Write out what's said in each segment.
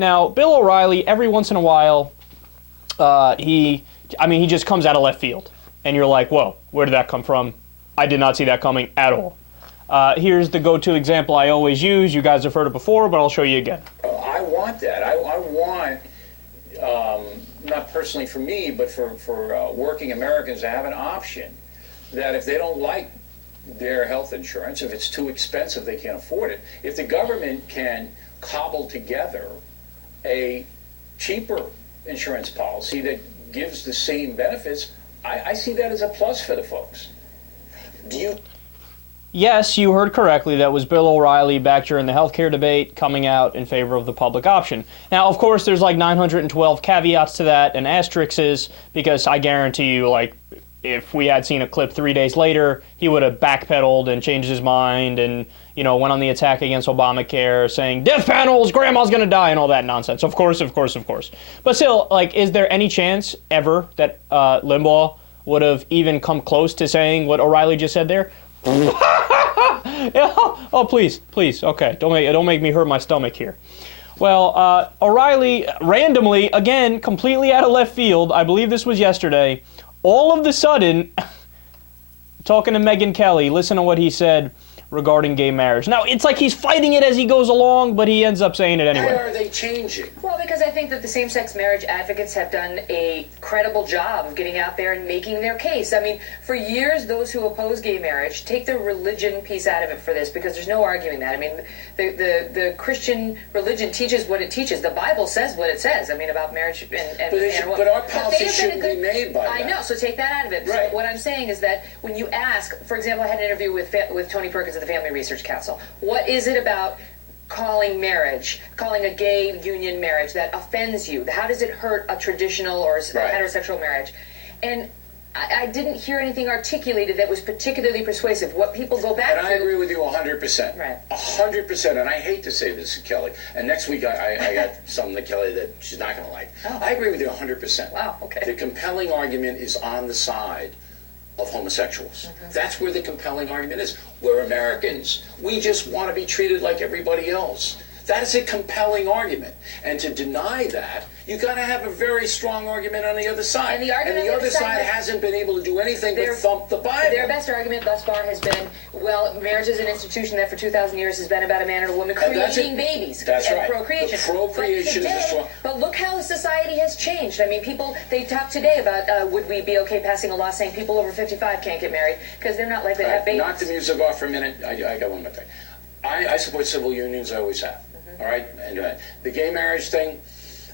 Now, Bill O'Reilly, every once in a while, he just comes out of left field. And you're like, whoa, where did that come from? I did not see that coming at all. Here's the go-to example I always use. You guys have heard it before, but I'll show you again. I want that. I want, not personally for me, but for working Americans to have an option that if they don't like their health insurance, if it's too expensive, they can't afford it, if the government can cobble together a cheaper insurance policy that gives the same benefits, I see that as a plus for the folks. Do you? Yes, you heard correctly. That was Bill O'Reilly back during the healthcare debate coming out in favor of the public option. Now, of course, there's like 912 caveats to that and asterisks, because I guarantee you, like, if we had seen a clip 3 days later, he would have backpedaled and changed his mind and, you know, went on the attack against Obamacare, saying, death panels, grandma's going to die, and all that nonsense. Of course. But still, like, is there any chance ever that Limbaugh would have even come close to saying what O'Reilly just said there? Oh, please. Okay, don't make me hurt my stomach here. Well, O'Reilly randomly, again, completely out of left field, I believe this was yesterday, all of a sudden, talking to Megyn Kelly, listen to what he said regarding gay marriage. Now, it's like he's fighting it as he goes along, but he ends up saying it anyway. Why are they changing? Well, because I think that the same-sex marriage advocates have done a credible job of getting out there and making their case. I mean, for years, those who oppose gay marriage take the religion piece out of it for this, because there's no arguing that. I mean, the Christian religion teaches what it teaches. The Bible says what it says. I mean, about marriage but our policy shouldn't be made by that. I know, so take that out of it. Right. So what I'm saying is that when you ask, for example, I had an interview with Tony Perkins of the Family Research Council. What is it about calling a gay union marriage that offends you? How does it hurt a traditional or heterosexual marriage? And I didn't hear anything articulated that was particularly persuasive. What people go back to... And I agree with you 100%. Right. 100%. And I hate to say this to Kelly. And next week I got something to Kelly that she's not going to like. Oh. I agree with you 100%. Wow, okay. The compelling argument is on the side of homosexuals. That's where the compelling argument is. We're Americans. We just want to be treated like everybody else. That is a compelling argument. And to deny that, you got to have a very strong argument on the other side. And the argument the other side hasn't been able to do anything but thump the Bible. Their best argument thus far has been, well, marriage is an institution that for 2,000 years has been about a man and a woman creating babies. That's and right. Procreation. The procreation is a strong... But look how society has changed. I mean, people, they talk today about would we be okay passing a law saying people over 55 can't get married because they're not likely to have babies. Knock the music off for a minute. I got one more thing. I support civil unions. I always have. All right? And the gay marriage thing,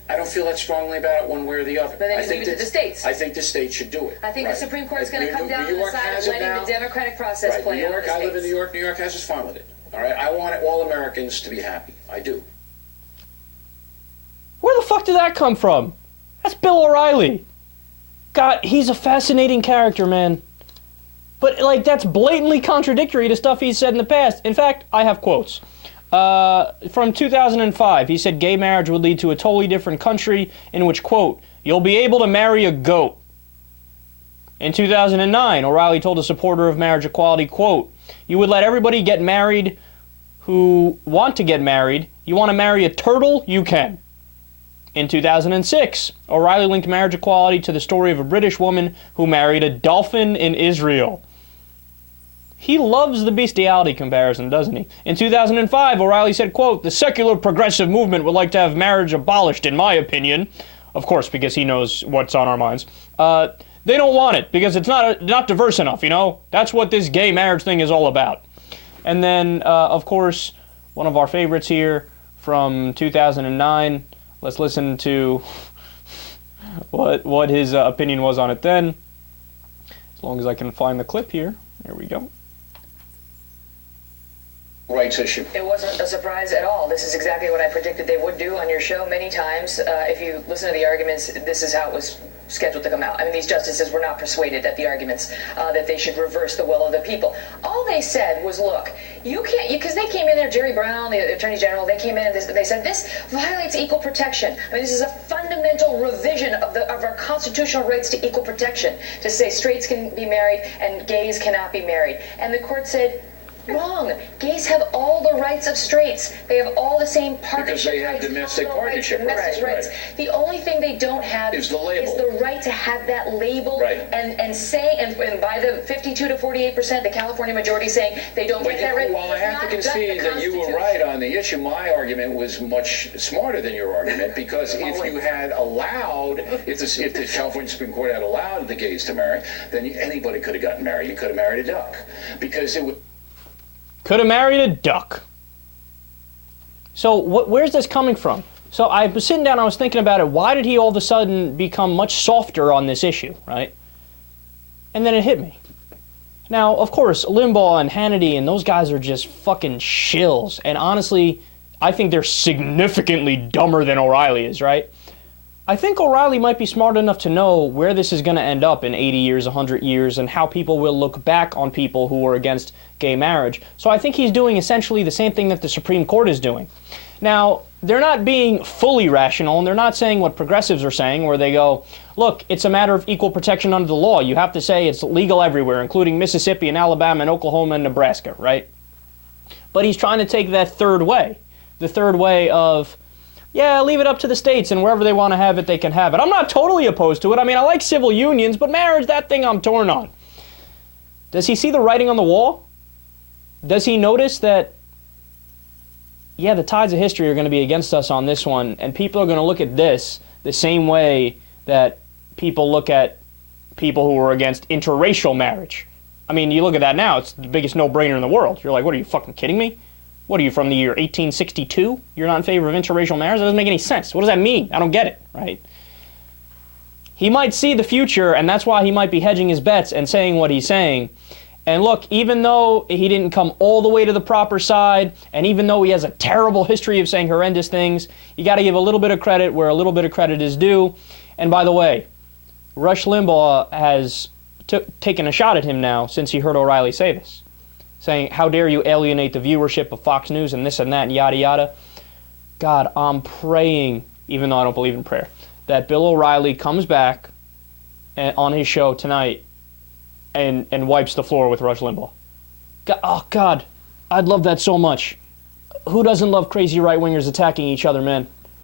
I don't feel that strongly about it one way or the other. But then you leave it to the states. I think the states should do it. I think the Supreme Court is going to come down on the side of letting the democratic process play out in the states. I live in New York. New York has its fun with it. All right? I want all Americans to be happy. I do. Where the fuck did that come from? That's Bill O'Reilly. God, he's a fascinating character, man. But, like, that's blatantly contradictory to stuff he's said in the past. In fact, I have quotes. From 2005, he said gay marriage would lead to a totally different country in which, quote, you'll be able to marry a goat. In 2009, O'Reilly told a supporter of marriage equality, quote, you would let everybody get married who want to get married. You want to marry a turtle? You can. In 2006, O'Reilly linked marriage equality to the story of a British woman who married a dolphin in Israel. He loves the bestiality comparison, doesn't he? In 2005, O'Reilly said, quote, the secular progressive movement would like to have marriage abolished, in my opinion. Of course, because he knows what's on our minds. They don't want it, because it's not diverse enough, you know? That's what this gay marriage thing is all about. And then, of course, one of our favorites here from 2009. Let's listen to what his opinion was on it then. As long as I can find the clip here. There we go. Rights issue. It wasn't a surprise at all. This is exactly what I predicted they would do on your show many times. If you listen to the arguments, this is how it was scheduled to come out. I mean, these justices were not persuaded at the arguments that they should reverse the will of the people. All they said was, look, you can't, because they came in there, Jerry Brown, the Attorney General, they came in and they said, this violates equal protection. I mean, this is a fundamental revision of our constitutional rights to equal protection, to say straights can be married and gays cannot be married. And the court said, Wrong. Gays have all the rights of straights. They have all the same partnership Because they have rights, domestic condo partnership rights, domestic rights, rights. The only thing they don't have Is the label. is the right to have that label Right. and say, and by the 52 to 48%, the California majority saying they don't get that right. Well, I It's have to not just concede the that you were Constitution. right on the issue. My argument was much smarter than your argument, because if you had allowed, if the California Supreme Court had allowed the gays to marry, then anybody could have gotten married. You could have married a duck, because it would. Could have married a duck. So where's this coming from? So I was sitting down, I was thinking about it. Why did he all of a sudden become much softer on this issue, right? And then it hit me. Now, of course, Limbaugh and Hannity and those guys are just fucking shills. And honestly, I think they're significantly dumber than O'Reilly is, right? I think O'Reilly might be smart enough to know where this is going to end up in 80 years, 100 years, and how people will look back on people who were against gay marriage. So I think he's doing essentially the same thing that the Supreme Court is doing. Now, they're not being fully rational, and they're not saying what progressives are saying, where they go, look, it's a matter of equal protection under the law. You have to say it's legal everywhere, including Mississippi and Alabama and Oklahoma and Nebraska, right? But he's trying to take that third way, the third way of, yeah, leave it up to the states, and wherever they want to have it, they can have it. I'm not totally opposed to it. I mean, I like civil unions, but marriage, that thing I'm torn on. Does he see the writing on the wall? Does he notice that, yeah, the tides of history are going to be against us on this one, and people are going to look at this the same way that people look at people who are against interracial marriage? I mean, you look at that now, it's the biggest no-brainer in the world. You're like, what, are you fucking kidding me? What are you, from the year 1862? You're not in favor of interracial marriage? That doesn't make any sense. What does that mean? I don't get it, right? He might see the future, and that's why he might be hedging his bets and saying what he's saying. And look, even though he didn't come all the way to the proper side, and even though he has a terrible history of saying horrendous things, you got to give a little bit of credit where a little bit of credit is due. And by the way, Rush Limbaugh has taken a shot at him now since he heard O'Reilly say this, saying, how dare you alienate the viewership of Fox News and this and that and yada yada. God, I'm praying, even though I don't believe in prayer, that Bill O'Reilly comes back on his show tonight and wipes the floor with Rush Limbaugh. God, oh God, I'd love that so much. Who doesn't love crazy right-wingers attacking each other, man?